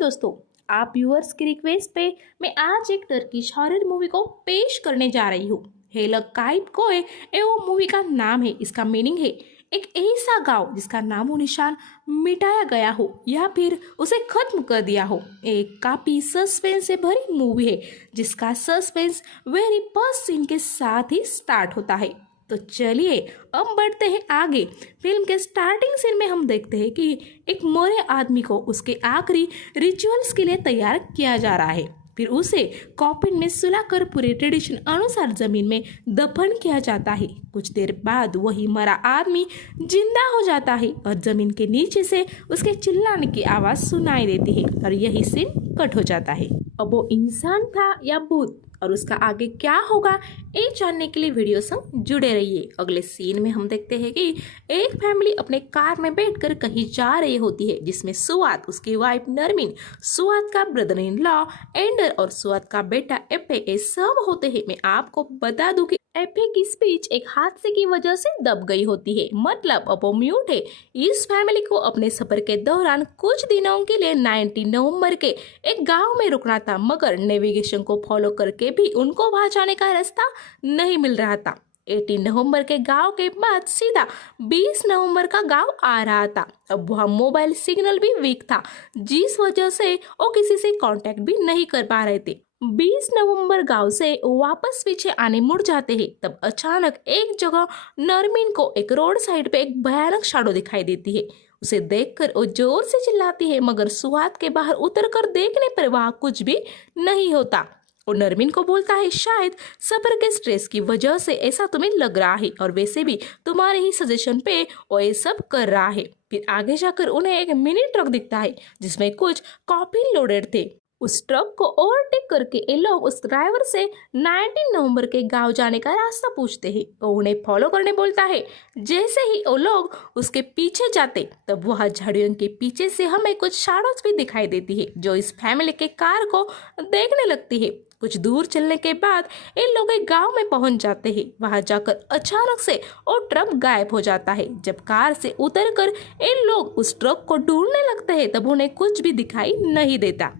दोस्तों, आप व्यूअर्स की रिक्वेस्ट पे मैं आज एक टर्किश हॉरर मूवी को पेश करने जा रही हूँ। हेलक काइप कोय ये वो मूवी का नाम है। इसका मीनिंग है एक ऐसा गांव जिसका नामो निशान मिटाया गया हो या फिर उसे खत्म कर दिया हो। एक काफी सस्पेंस से भरी मूवी है जिसका सस्पेंस वेरी फर्स्ट सीन के साथ ही स्टार्ट होता है। तो चलिए अब बढ़ते हैं आगे। फिल्म के स्टार्टिंग सीन में हम देखते हैं कि एक मरे आदमी को उसके आखिरी रिचुअल्स के लिए तैयार किया जा रहा है। फिर उसे कॉफिन में सुलाकर पूरे ट्रेडिशन अनुसार जमीन में दफन किया जाता है। कुछ देर बाद वही मरा आदमी जिंदा हो जाता है और जमीन के नीचे से उसके चिल्लाने की आवाज सुनाई देती है और यही सीन कट हो जाता है। अब वो इंसान था या भूत और उसका आगे क्या होगा ये जानने के लिए वीडियो संग जुड़े रहिए। अगले सीन में हम देखते हैं कि एक फैमिली अपने कार में बैठकर कहीं जा रही होती है जिसमें सुआत, उसकी वाइफ नरमीन, सुआत का ब्रदर इन लॉ एंडर और सुआत का बेटा एफे ये सब होते हैं। मैं आपको बता दूं कि एफे की स्पीच एक हादसे की वजह से दब गई होती है, मतलब अब वो म्यूट है। इस फैमिली को अपने सफर के दौरान कुछ दिनों के लिए 19 नवंबर के एक गांव में रुकना था, मगर नेविगेशन को फॉलो करके भी उनको वहां जाने का रास्ता नहीं मिल रहा था। 18 नवंबर के गांव के बाद सीधा 20 नवंबर का गांव आ रहा था। अब वहाँ मोबाइल सिग्नल भी वीक था जिस वजह से वो किसी से कांटेक्ट भी नहीं कर पा रहे थे। 20 नवंबर गांव से वापस पीछे आने मुड़ जाते हैं तब अचानक एक जगह नरमीन को एक रोड साइड पे एक भयानक शैडो दिखाई देती है। उसे देखकर वो जोर से चिल्लाती है, मगर सुआत के बाहर उतरकर देखने पर वहाँ कुछ भी नहीं होता। और नरमीन को बोलता है शायद सफर के स्ट्रेस की वजह से ऐसा तुम्हें लग रहा है और वैसे भी तुम्हारे ही सजेशन पे वो ये सब कर रहा है। फिर आगे जाकर उन्हें एक मिनी ट्रक दिखता है जिसमें कुछ कॉफिन लोडेड थे। उस ट्रक को ओवरटेक करके ये लोग उस ड्राइवर से 19 नवंबर के गांव जाने का रास्ता पूछते हैं। वो उन्हें फॉलो करने बोलता है। जैसे ही वो लोग उसके पीछे जाते तब वह झाड़ियों के पीछे से हमें कुछ शैडोज भी दिखाई देती है जो इस फैमिली के कार को देखने लगती है। कुछ दूर चलने के बाद इन लोग एक गांव में पहुंच जाते हैं। वहां जाकर अचानक से वो ट्रक गायब हो जाता है। जब कार से उतरकर इन लोग उस ट्रक को ढूंढने लगते हैं तब उन्हें कुछ भी दिखाई नहीं देता।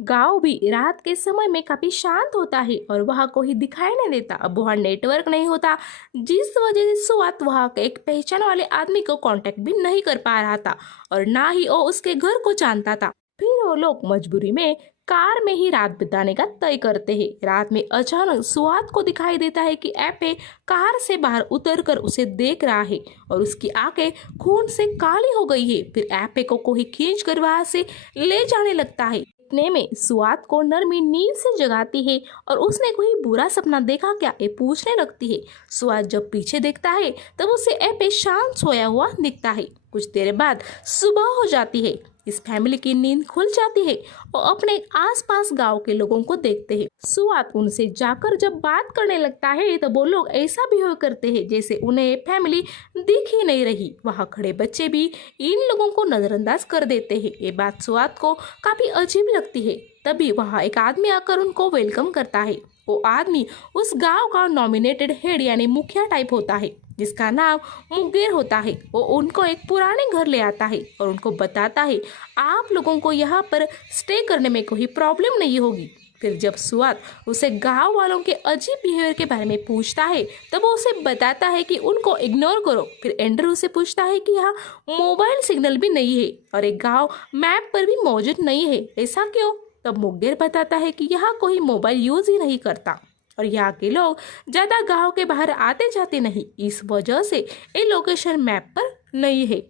गांव भी रात के समय में काफी शांत होता है और वहाँ कोई दिखाई नहीं देता। अब वहाँ नेटवर्क नहीं होता जिस वजह से सुआत वहाँ के एक पहचान वाले आदमी को कांटेक्ट भी नहीं कर पा रहा था और ना ही वो उसके घर को जानता था। फिर वो लोग मजबूरी में कार में ही रात बिताने का तय करते हैं। रात में अचानक सुआत को दिखाई देता है कि एपे कार से बाहर उतरकर उसे देख रहा है और उसकी आंखें खून से काली हो गई है। फिर एपे को कोई खींच कर वहां से ले जाने लगता है। इतने में सुआत को नरमी नींद से जगाती है और उसने कोई बुरा सपना देखा क्या ये पूछने लगती है। सुआत जब पीछे देखता है तब उसे एपे शांत सोया हुआ दिखता है। कुछ देर बाद सुबह हो जाती है। इस फैमिली की नींद खुल जाती है और अपने आसपास गांव के लोगों को देखते हैं। सुआत उनसे जाकर जब बात करने लगता है तो वो लोग ऐसा बिहेव करते हैं जैसे उन्हें फैमिली दिख ही नहीं रही। वहाँ खड़े बच्चे भी इन लोगों को नजरअंदाज कर देते हैं। ये बात सुआत को काफी अजीब लगती है। तभी वहाँ एक आदमी आकर उनको वेलकम करता है। वो आदमी उस गांव का नॉमिनेटेड हेड यानी मुखिया टाइप होता है जिसका नाम मुगेर होता है। वो उनको एक पुराने घर ले आता है और उनको बताता है आप लोगों को यहाँ पर स्टे करने में कोई प्रॉब्लम नहीं होगी। फिर जब सुआत उसे गांव वालों के अजीब बिहेवियर के बारे में पूछता है तब वो उसे बताता है कि उनको इग्नोर करो। फिर एंडर उसे पूछता है कि यहाँ मोबाइल सिग्नल भी नहीं है और एक गांव मैप पर भी मौजूद नहीं है, ऐसा क्यों? तब मुगेर बताता है कि यहाँ कोई मोबाइल यूज ही नहीं करता और यहाँ के लोग ज्यादा गांव के बाहर आते जाते नहीं, इस वजह से ये लोकेशन मैप पर नहीं है।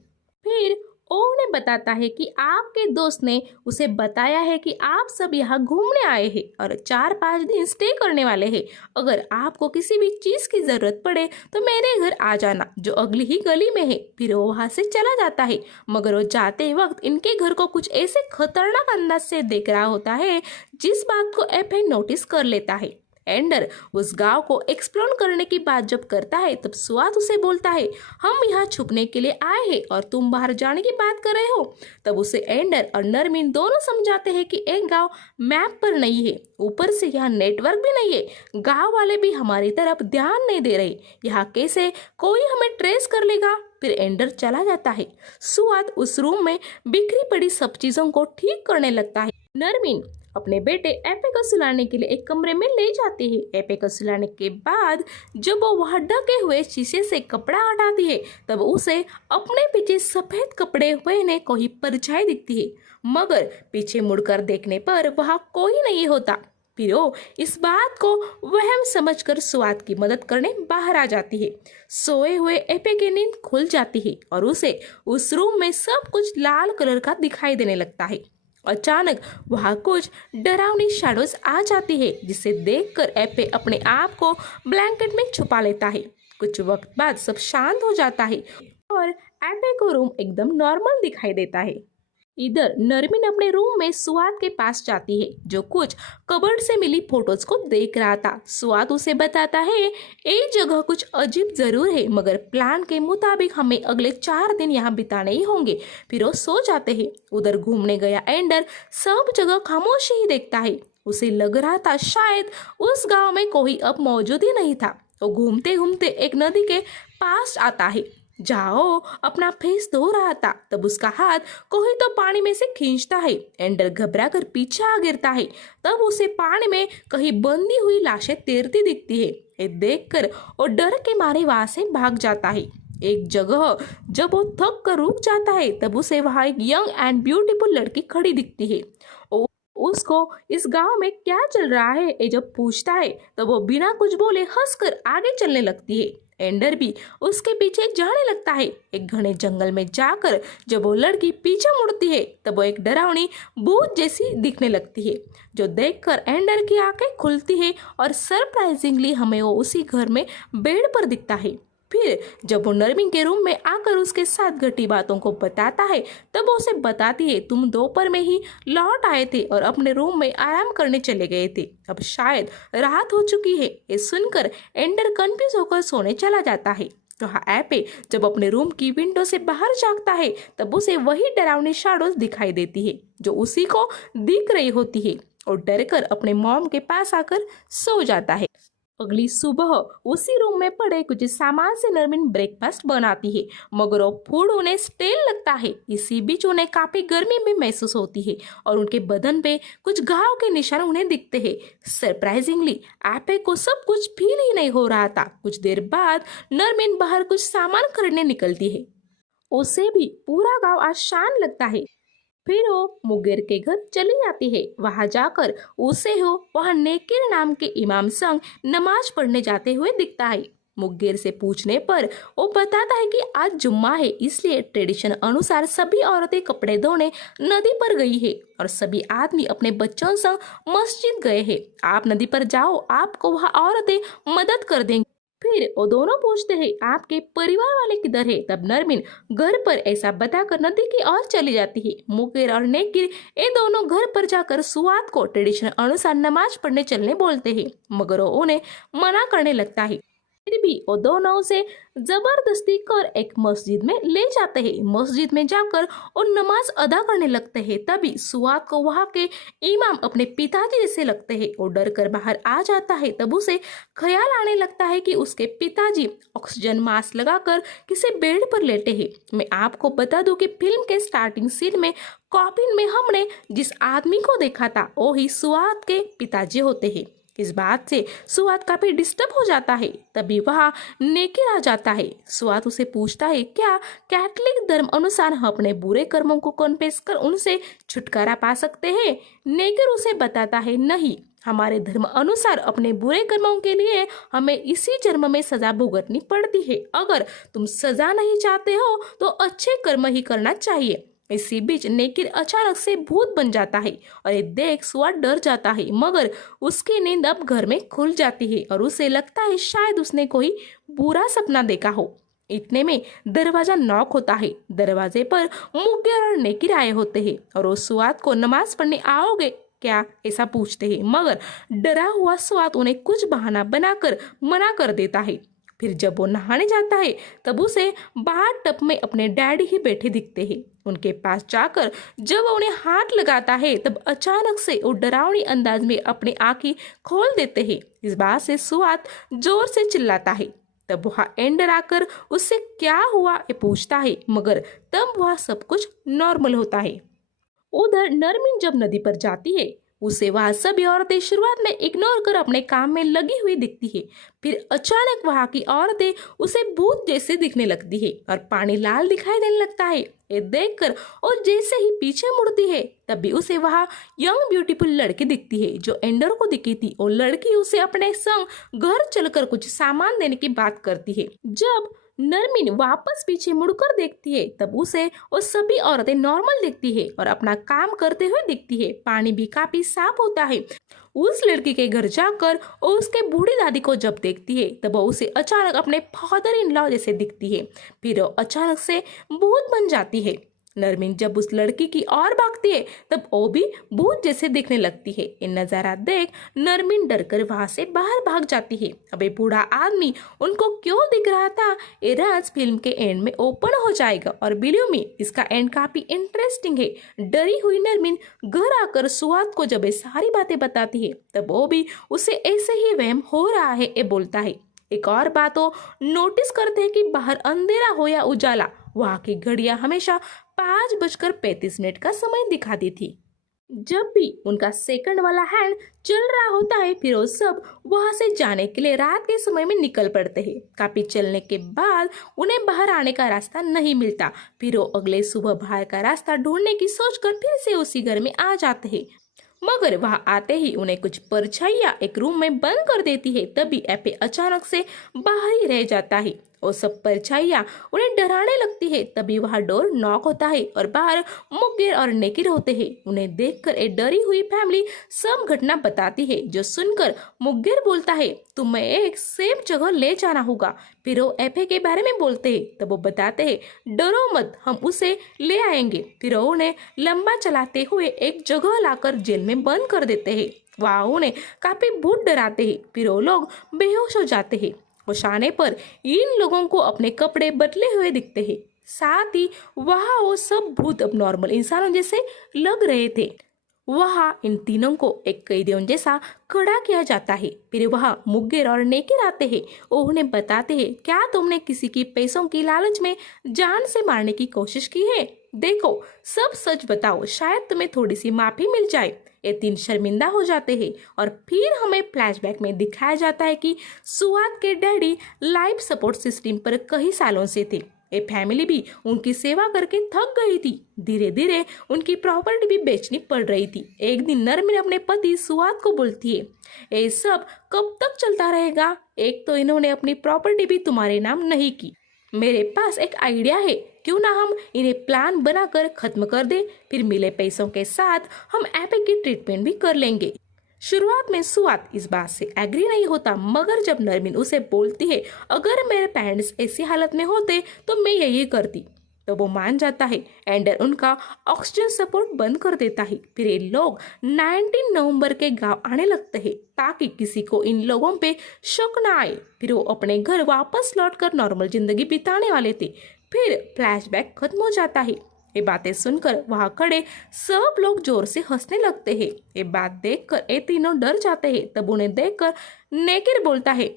फिर वो उन्हें बताता है कि आपके दोस्त ने उसे बताया है कि आप सब यहाँ घूमने आए हैं और 4-5 दिन स्टे करने वाले हैं। अगर आपको किसी भी चीज़ की ज़रूरत पड़े तो मेरे घर आ जाना जो अगली ही गली में है। फिर वो वहाँ से चला जाता है, मगर वो जाते वक्त इनके घर को कुछ ऐसे खतरनाक अंदाज से देख रहा होता है जिस बात को एफए नोटिस कर लेता है। एंडर उस गांव को एक्सप्लोर करने की बात जब करता है तब सुआत उसे बोलता है हम यहाँ छुपने के लिए आए हैं और तुम बाहर जाने की बात कर रहे हो। तब उसे एंडर और नरमीन दोनों समझाते हैं कि एक गांव मैप पर नहीं है, ऊपर से यहाँ नेटवर्क भी नहीं है, गांव वाले भी हमारी तरफ ध्यान नहीं दे रहे, यहाँ कैसे कोई हमें ट्रेस कर लेगा। फिर एंडर चला जाता है। सुआद उस रूम में बिखरी पड़ी सब चीजों को ठीक करने लगता है। नरमीन अपने बेटे एपे को सुलाने के लिए एक कमरे में ले जाती है। एपे को सुलाने के बाद जब वो वहां ढके हुए शीशे से कपड़ा हटाती है तब उसे अपने पीछे सफेद कपड़े पहने कोई परछाई दिखती है, मगर पीछे मुड़कर देखने पर वहां कोई नहीं होता। फिर वो इस बात को वहम समझकर सुआद की मदद करने बाहर आ जाती है। सोए हुए एपे की नींद खुल जाती है और उसे उस रूम में सब कुछ लाल कलर का दिखाई देने लगता है। अचानक वहां कुछ डरावनी शैडोज आ जाती है, जिसे देखकर एपे अपने आप को ब्लैंकेट में छुपा लेता है। कुछ वक्त बाद सब शांत हो जाता है और एपे को रूम एकदम नॉर्मल दिखाई देता है। इधर नरमीन अपने रूम में सुआद के पास जाती है, जो कुछ कबर्ड से मिली फोटोज को देख रहा था। सुआद उसे बताता है ये जगह कुछ अजीब जरूर है, मगर प्लान के मुताबिक हमें अगले 4 दिन यहाँ बिताने ही होंगे। फिर वो सो जाते हैं। उधर घूमने गया एंडर सब जगह खामोशी ही देखता है। उसे लग रहा था शायद उस गांव में कोई अब मौजूद ही नहीं था। वो घूमते घूमते एक नदी के पास आता है। जाओ अपना फेस धो रहा था, तब उसका हाथ कोई तो पानी में से खींचता है। एंडर घबरा कर पीछे आ गिरता है। तब उसे पानी में कहीं बंधी हुई लाशें तैरती दिखती है। ये देखकर वो डर के मारे वहां से भाग जाता है। एक जगह जब वो थक कर रुक जाता है तब उसे वहां एक यंग एंड ब्यूटीफुल लड़की खड़ी दिखती है। उसको इस गांव में क्या चल रहा है ये जब पूछता है तब वो बिना कुछ बोले हंसकर आगे चलने लगती है। एंडर भी उसके पीछे जाने लगता है। एक घने जंगल में जाकर जब वो लड़की पीछे मुड़ती है तब वो एक डरावनी भूत जैसी दिखने लगती है, जो देखकर एंडर की आंखें खुलती है और सरप्राइजिंगली हमें वो उसी घर में बेड पर दिखता है। फिर जब वो नरमीन के रूम में आकर उसके साथ घटी बातों को बताता है तब वो उसे बताती है तुम दोपहर में ही लौट आए थे और अपने रूम में आराम करने चले गए थे। अब शायद रात हो चुकी है। ये सुनकर एंडर कंफ्यूज होकर सोने चला जाता है। तो हाँ, एपे जब अपने रूम की विंडो से बाहर झांकता है तब उसे वही डरावनी शैडोज दिखाई देती है जो उसी को दिख रही होती है और डरकर अपने मॉम के पास आकर सो जाता है। अगली सुबह उसी रूम में पड़े कुछ सामान से नरमीन ब्रेकफास्ट बनाती है, मगर वो फूड उन्हें स्टेल लगता है। इसी बीच उन्हें काफी गर्मी भी महसूस होती है और उनके बदन पे कुछ घाव के निशान उन्हें दिखते हैं। सरप्राइजिंगली एपे को सब कुछ फील ही नहीं हो रहा था। कुछ देर बाद नरमीन बाहर कुछ सामान खरीदने निकलती है। उसे भी पूरा गाँव आज शान लगता है। फिर वो मुगेर के घर चली जाती है। वहां जाकर उसे हो वहां नेकिर नाम के इमाम संग नमाज पढ़ने जाते हुए दिखता है। मुगेर से पूछने पर वो बताता है कि आज जुम्मा है, इसलिए ट्रेडिशन अनुसार सभी औरतें कपड़े धोने नदी पर गई है और सभी आदमी अपने बच्चों संग मस्जिद गए हैं। आप नदी पर जाओ, आपको वहाँ औरतें मदद कर देंगी। फिर वो दोनों पूछते हैं आपके परिवार वाले किधर है। तब नरमीन घर पर ऐसा बताकर नदी की ओर चली जाती है। मुगेर और नेकिर ये दोनों घर पर जाकर सुआद को ट्रेडिशन अनुसार नमाज पढ़ने चलने बोलते हैं, मगर वो उन्हें मना करने लगता है। फिर भी वो दोनों उसे जबरदस्ती कर एक मस्जिद में ले जाते हैं। मस्जिद में जाकर वो नमाज अदा करने लगते हैं। तभी सुआद को वहाँ के इमाम अपने पिताजी जैसे लगते हैं। वो डर कर बाहर आ जाता है। तब उसे ख्याल आने लगता है कि उसके पिताजी ऑक्सीजन मास्क लगाकर किसी बेड पर लेटे हैं। मैं आपको बता दूं कि फिल्म के स्टार्टिंग सीन में कॉफिन में हमने जिस आदमी को देखा था वो ही सुआद के पिताजी होते हैं। इस बात से सुआद काफी डिस्टर्ब हो जाता है। तभी वहाँ नेकिर आ जाता है। सुआद उसे पूछता है क्या कैथोलिक धर्म अनुसार हम अपने बुरे कर्मों को कन्फेस कर उनसे छुटकारा पा सकते हैं। नेकिर उसे बताता है नहीं, हमारे धर्म अनुसार अपने बुरे कर्मों के लिए हमें इसी जन्म में सजा भुगतनी पड़ती है। अगर तुम सजा नहीं चाहते हो तो अच्छे कर्म ही करना चाहिए। इसी बीच नेकिर अचानक से भूत बन जाता है और ये देख सुआद डर जाता है, मगर उसकी नींद अब घर में खुल जाती है और उसे लगता है शायद उसने कोई बुरा सपना देखा हो। इतने में दरवाजा नॉक होता है। दरवाजे पर मुगेर और नेकिर आए होते हैं और वो सुआद को नमाज पढ़ने आओगे क्या ऐसा पूछते हैं, मगर डरा हुआ सुआद उन्हें कुछ बहाना बनाकर मना कर देता है। फिर जब वो नहाने जाता है तब उसे बाहर टब में अपने डैडी ही बैठे दिखते हैं। उनके पास जाकर जब वो उन्हें हाथ लगाता है तब अचानक से वो डरावनी अंदाज में अपनी आंखें खोल देते हैं। इस बात से सुआद जोर से चिल्लाता है। तब वहाँ एंडर आकर उससे क्या हुआ ये पूछता है, मगर तब वह सब कुछ नॉर्मल होता है। उधर नरमिन जब नदी पर जाती है, उसे वहाँ सभी औरतें शुरुआत में इग्नोर कर अपने काम में लगी हुई दिखती है। फिर अचानक वहाँ की औरतें उसे भूत जैसे दिखने लगती है और पानी लाल दिखाई देने लगता है। ये देखकर और जैसे ही पीछे मुड़ती है, तभी उसे वहाँ यंग ब्यूटीफुल लड़की दिखती है जो एंडर को दिखी थी, और लड़की उसे अपने संग घर चलकर कुछ सामान देने की बात करती है। जब नरमिन वापस पीछे मुड़कर देखती है, तब उसे वो सभी औरतें नॉर्मल दिखती है और अपना काम करते हुए दिखती है। पानी भी काफी साफ होता है। उस लड़की के घर जाकर वो उसके बूढ़ी दादी को जब देखती है, तब वो उसे अचानक अपने फादर इन लॉ जैसे दिखती है। फिर वो अचानक से भूत बन जाती है। नरमिन जब उस लड़की की ओर भागती है, तब वो भी भूत जैसे दिखने लगती है। ये नजारा देख नरमिन डरकर वहां से बाहर भाग जाती है। अब ये बूढ़ा आदमी उनको क्यों दिख रहा था, ये राज फिल्म के एंड में ओपन हो जाएगा। और बिलीव मी, इसका एंड काफी इंटरेस्टिंग है। डरी हुई नरमिन घर आकर सुहाग को जब ये सारी बातें बताती है, तब वो भी उसे ऐसे ही वहम हो रहा है ये बोलता है। एक और बात वो नोटिस करते हैं कि बाहर अंधेरा हो या उजाला, वहां की घड़ियां हमेशा 5:35 का समय दिखाती थी। जब भी उनका सेकंड वाला हैंड चल रहा होता है, फिर वो सब वहां से जाने के लिए रात के समय में निकल पड़ते हैं। काफी चलने के बाद उन्हें बाहर आने का रास्ता नहीं मिलता। फिर वो अगले सुबह बाहर का रास्ता ढूंढने की सोचकर फिर से उसी घर में आ जाते हैं, मगर वहां आते ही उन्हें कुछ परछाइयां एक रूम में बंद कर देती है। तभी एपे अचानक से बाहर ही रह जाता है। वो सब परछाइयां उन्हें डराने लगती है। तभी वहां डोर नॉक होता है और बाहर मुग्गेर और नेकिर होते हैं। उन्हें देखकर एक डरी हुई फैमिली सब घटना बताती है, जो सुनकर मुग्गेर बोलता है, तुम्हें एक सेफ जगह ले जाना होगा। फिर वो एफे के बारे में बोलते हैं। तब वो बताते हैं, डरो मत, हम उसे ले आएंगे। फिर वो उन्हें लंबा चलाते हुए एक जगह लाकर जेल में बंद कर देते हैं। वहाँ उन्हें काफी भूत डराते हैं। फिर वो लोग बेहोश हो जाते हैं। होश आने पर इन लोगों को अपने कपड़े बदले हुए दिखते हैं। साथ ही वहाँ वो सब भूत अब नॉर्मल इंसानों जैसे लग रहे थे। वहाँ इन तीनों को एक कैदियों जैसा खड़ा किया जाता है। फिर वहाँ मुग्गेर और नेकिर आते हैं। वो उन्हें बताते हैं, क्या तुमने किसी की पैसों की लालच में जान से मारने की कोशिश की है? देखो, सब सच बताओ, शायद तुम्हें थोड़ी सी माफी मिल जाए। ये तीन शर्मिंदा हो जाते हैं और फिर हमें फ्लैशबैक में दिखाया जाता है कि सुहाग के डैडी लाइफ सपोर्ट सिस्टम पर कई सालों से थे। ये फैमिली भी उनकी सेवा करके थक गई थी। धीरे धीरे उनकी प्रॉपर्टी भी बेचनी पड़ रही थी। एक दिन नरमिन अपने पति सुहाग को बोलती है, ये सब कब तक चलता रहेगा? एक तो इन्होंने अपनी प्रॉपर्टी भी तुम्हारे नाम नहीं की। मेरे पास एक आइडिया है, क्यों ना हम इन्हें प्लान बनाकर खत्म कर दे। फिर मिले पैसों के साथ हम एपे की ट्रीटमेंट भी कर लेंगे। शुरुआत में सुहाग इस बात से एग्री नहीं होता, मगर जब नरमिन उसे बोलती है, अगर मेरे पेरेंट्स ऐसी हालत में होते तो मैं यही करती, तो वो मान जाता है। एंडर उनका ऑक्सीजन सपोर्ट बंद कर देता है। फिर ये लोग 19 नवंबर के गांव आने लगते हैं ताकि किसी को इन लोगों पे शक ना आए। फिर वो अपने घर वापस लौटकर नॉर्मल जिंदगी बिताने वाले थे। फिर फ्लैशबैक खत्म हो जाता है। ये बातें सुनकर वहां खड़े सब लोग जोर से हंसने लगते हैं। ये बात देखकर ये तीनों डर जाते हैं। तब उन्हें देखकर नेकिर बोलता है,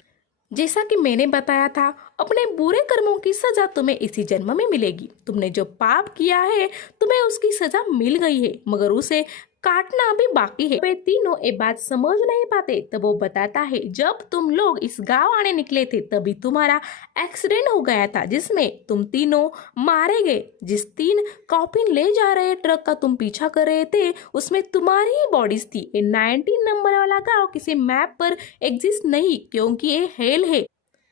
जैसा कि मैंने बताया था, अपने बुरे कर्मों की सजा तुम्हें इसी जन्म में मिलेगी। तुमने जो पाप किया है, तुम्हें उसकी सजा मिल गई है, मगर उसे काटना अभी बाकी है। वे तीनों ये बात समझ नहीं पाते। तब वो बताता है, जब तुम लोग इस गांव आने निकले थे, तभी तुम्हारा एक्सीडेंट हो गया था, जिसमें तुम तीनों मारे गए। जिस 3 कॉफिन ले जा रहे ट्रक का तुम पीछा कर रहे थे, उसमें तुम्हारी ही बॉडीज थी। ये 19 नंबर वाला गांव किसी मैप पर एग्जिस्ट नहीं, क्योंकि ये हेल है।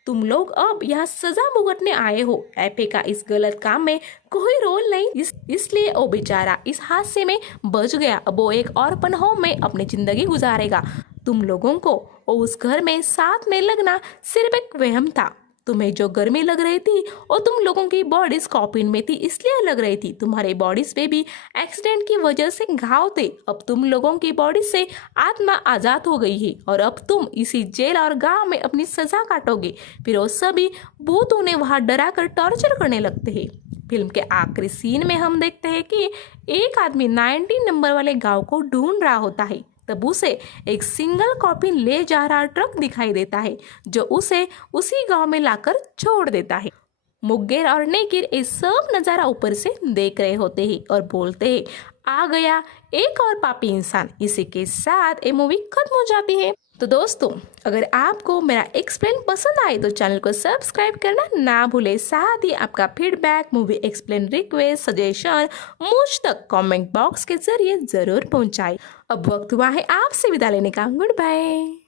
तुम लोग अब यहाँ सजा भुगतने आए हो। एपे का इस गलत काम में कोई रोल नहीं, इसलिए वो बेचारा इस हादसे में बच गया। अब वो एक ऑर्फन होम में अपनी जिंदगी गुजारेगा। तुम लोगों को उस घर में साथ में लगना सिर्फ एक वहम था। तुम्हें जो गर्मी लग रही थी और तुम लोगों की बॉडीज कॉफिन में थी, इसलिए लग रही थी। तुम्हारी बॉडीज पे भी एक्सीडेंट की वजह से घाव थे। अब तुम लोगों की बॉडी से आत्मा आजाद हो गई है और अब तुम इसी जेल और गांव में अपनी सजा काटोगे। फिर वो सभी भूत उन्हें वहां डरा कर टॉर्चर करने लगते हैं। फिल्म के आखिरी सीन में हम देखते हैं कि एक आदमी 19 नंबर वाले गांव को ढूंढ रहा होता है। तब उसे एक सिंगल कॉफिन ले जा रहा ट्रक दिखाई देता है जो उसे उसी गांव में लाकर छोड़ देता है। मुग्गेर और नेगिर ये सब नज़ारा ऊपर से देख रहे होते हैं और बोलते हैं, आ गया एक और पापी इंसान। इसी के साथ ये मूवी खत्म हो जाती है। तो दोस्तों, अगर आपको मेरा एक्सप्लेन पसंद आए तो चैनल को सब्सक्राइब करना ना भूले। साथ ही आपका feedback, movie explain, request, suggestion मुझ तक कमेंट बॉक्स के जरिए ज़रूर पहुंचाए। अब वक्त हुआ है आपसे विदा लेने का। Good bye.